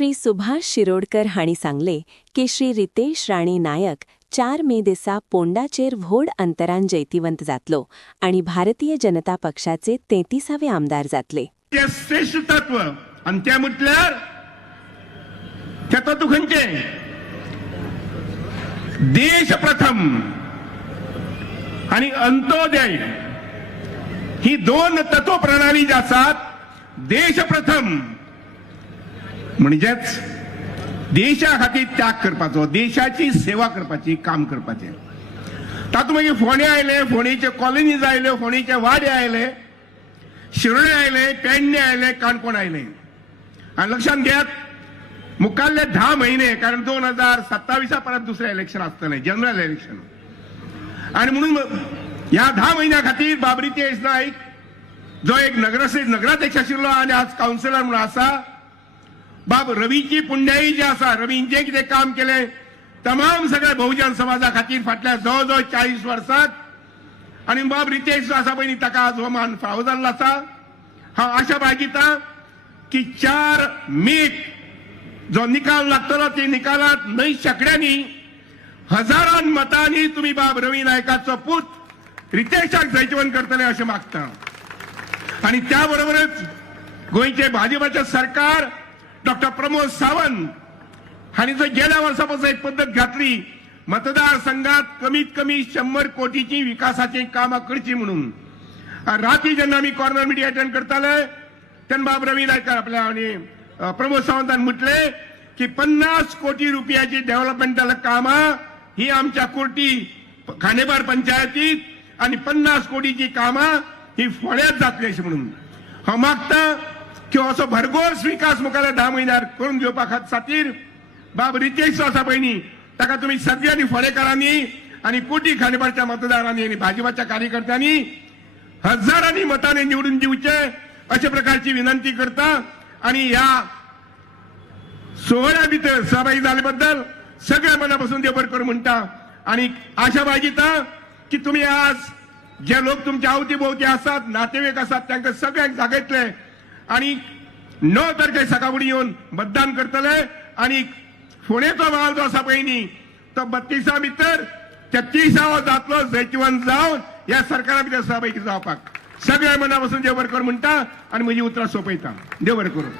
श्री सुभाष शिरोडकर हाणी सांगले की श्री रितेश राणे नायक 4 मे दिसा पोंडाचेर व्होड अंतरान जैतिवंत जातलो आणि भारतीय जनता पक्षाचे 33वे आमदार जातले. ते श्रेष्ठ तत्व आणि त्या म्हटल्यार त्या तत्व खंयचे देश प्रथम आणि अंत्योदय ही दोन तत्व प्रणाली जी आसात. देश प्रथम म्हणजेच देशा खातीर त्याग करपाचो, देशाची सेवा करपाची, काम करपाचें. तातूंत मागीर फोंडे आयले, फोंडेचे कॉलनीज आयल्यो, फोंडेचे वाडे आयले, शिरोडे आयले, पेडणे आयले, काणकोण आयले. आनी लक्षांत घेयात मुखाल्ले 10 महिने, कारण 2027 परत दुसरें इलेक्शन आसतलें, जनरल इलेक्शन. आणि म्हणून ह्या 10 महिन्या खातीर बाब रितेश नाईक जो एक नगराध्यक्ष आशिल्लो आणि आज काउन्सिलर म्हणून आसा, बाब रवीची पुण्याई जी आसा, रवीन जे कितें काम केले तमाम सगळ्या बहुजन समाजा खातीर फाटल्या जवळजवळ 40 वर्सात, आणि बाब रितेश जो आसा पळय ताका आज हो मान फावो जाल्लो आसा. हांव आशा बाळगितां की 4 मेक जो निकाल लागतलो ते निकालात न्हय शेकड्यांनी हजारान मतांनी तुम्ही बाब रवी नायकाचो पूत रितेशाक जैतवंत करतले अशें मागता. आणि त्या बरोबरच गोंयचे भाजपाचे सरकार डॉक्टर प्रमोद सावंत हांणी जो गेल्या वर्सापासून एक पद्धत घातली, मतदारसंघात कमीत कमी 100 कोटीची विकासाची कामां करची म्हणून. राती जेन्ना आमी कॉर्नर मिटींग अटेंड करताले तेन्ना बाब रवी नायकार आपल्या आणि प्रमोद सावंतान म्हटले की 50 कोटी रुपयाची डेव्हलपमेंटल कामां ही आमच्या कोर्टी खांडेपार पंचायतीत आणि 50 कोटीची कामां ही फोंड्यात जातली अशें म्हणून. हांव मागतां की असो भरघोस विकास मुखाल्या 10 म्हयन्यार करून घेवपा खातीर बाब रितेश जो आसा पळय न्ही ताका तुमी सगळ्यांनी फोंडेकारांनी आणि कोटी खांडेपारच्या मतदारांनी आणि भाजपाच्या कार्यकर्त्यांनी हजारांनी मतांनी निवडून दिवचे अशा प्रकारची विनंती करता. आणि ह्या सोहळ्या भितर सहभागी जाले बद्दल सगळ्या मनापासून देव बरें करूं म्हणटा. आणि आशा बाळगिता की तुम्ही आज जे लोक तुमच्या अवती आसात, नातेवाईक आसात, तांकां सगळ्यांक जागयतले आणि 9 तारखे सकाळी येऊन मतदान करतले. आणि फोंडेचो माल जो आसा पळय न्ही तो 32 भितर 33 जातलो जैतवंत जावन ह्या सरकारा भितर सहभागी जावपाक. सगळ्या मनापासून देव बरें करूं म्हणटा आणि म्हजी उतरां सोंपयता. देव बरें करूं.